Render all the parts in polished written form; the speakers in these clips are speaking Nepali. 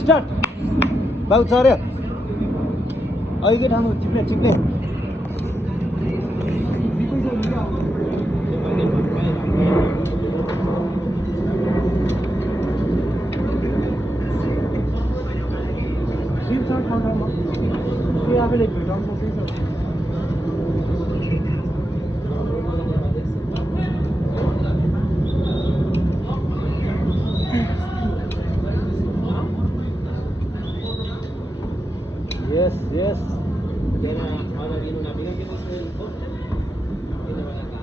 स्टार्ट बाबु चऱ्यो अघिकै ठाउँमा चिप्ले चिप्ले आफैले भेटाउनु सक्छ Yes, yes. Ahora viene una amiga que dice el post, viene para acá.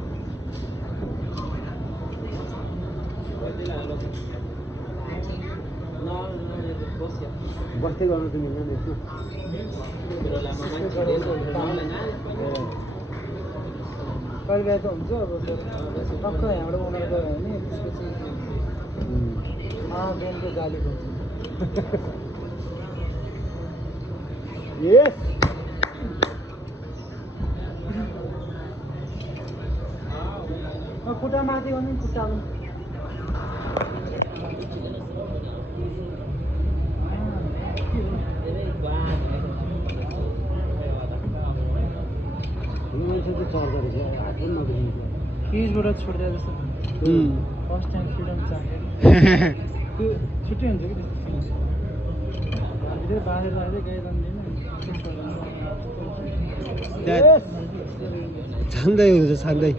¿Cuál de la loca? No, es de Escocia. बस्दै गर्नु त मिल्दैन यसमा Pero la mamá es chilena, pero no habla nada de español. कहिले बिहा त हुन्छ अब टक्क यहाँबाट उनीहरू गयो भने त्यसपछि बेनको गाली हुन्छ यस खुट्टा माथि गर्नु नि खुट्टा फिजबाट छोड्दा जस्तो फर्स्ट टाइम फ्रिडम चाहियो त्यो छुट्टै हुन्छ कि त्यस्तो बाँधेर राख्दै गाई छान्दै हुन्छ छान्दै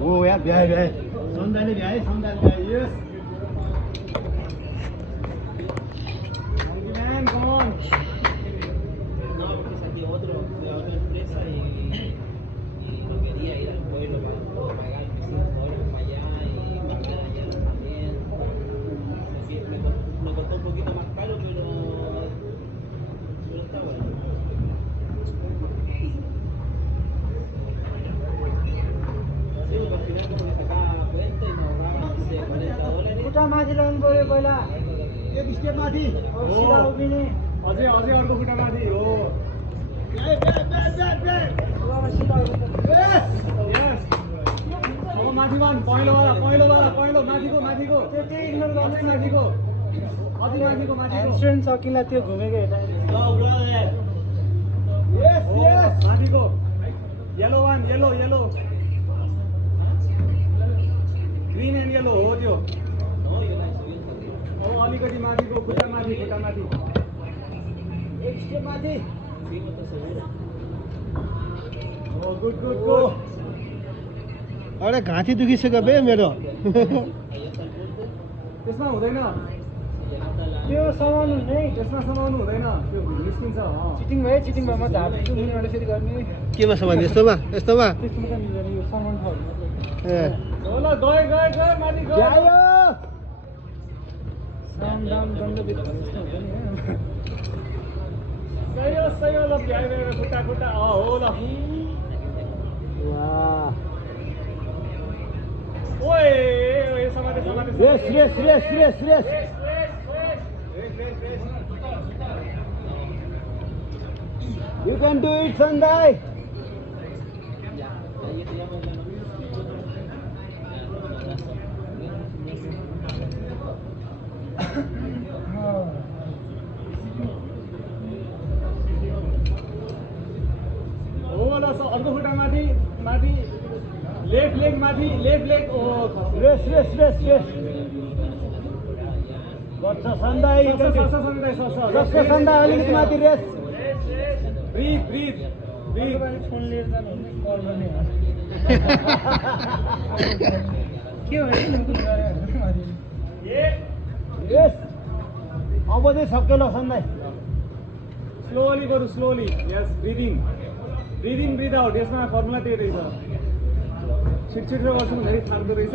हो या भ्याए भ्याए सन्दाले भ्याए सन्दाले भ्याए यस माथि लगाउनु पर्यो पहिला एक स्टेप माथि सिधा उभिने अझै अझै अर्को खुट्टा माथि हो अब माथि मान पहिलो माथिको त्यही इग्नोर गर्नु माथिको अझै माथिको ह्यामस्ट्रिङ सकिला त्यो घुमेको हेर्दा माथिको yellow one yellow green and yellow हो त्यो अब अलिकति माथिको खुट्टा माथि एक स्टेप माथि गुड अरे घाँटी दुखिसक्यो बे मेरो त्यसमा हुँदैन त्यो समाउनु नै त्यसमा समाउनु हुँदैन त्यो निस्किन्छ चिटिङ भयो चिटिङ भएमा झाप्छु मुनिबाट फेरि गर्ने केमा समाउनु यस्तोमा त्यस्तोमा त मिल्दैन यो समाउनु छ ए ल गए माथि गयो राम दण्डबित जस्तो हुन्छ नि सही हो ल भ्याए खुट्टा हो ल वाह ओए समाते race You can do it, Sandai. अर्को खुट्टा माथि लेफ्ट लेग माथि ओ रेस गर्छ सन्दाई अलिकति माथि रेस ब्रिथ फोन लिएर जानु हुन्छ कल गर्ने के हो यस अब चाहिँ सक्यो ल सन्दाई स्लोली गरौँ स्लोली यस ब्रिदिङ ब्रिथ आउट यसमा फर्मुला त्यही रहेछ छिटो गर्छु धेरै थाक्दो रहेछ ल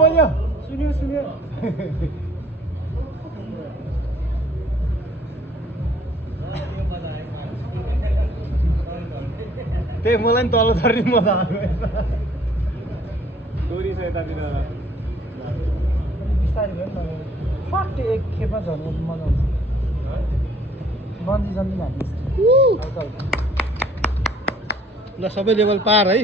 बज्यो सुन्यो त्यही मलाई नि तल झर्ने मजा आयो डोरी छ यतातिर बिस्तारै भयो नि त फट एक खेपमा झर्नु मजा आउँछ बन्दी जन्दी हाल्नु ल सबै लेभल पार है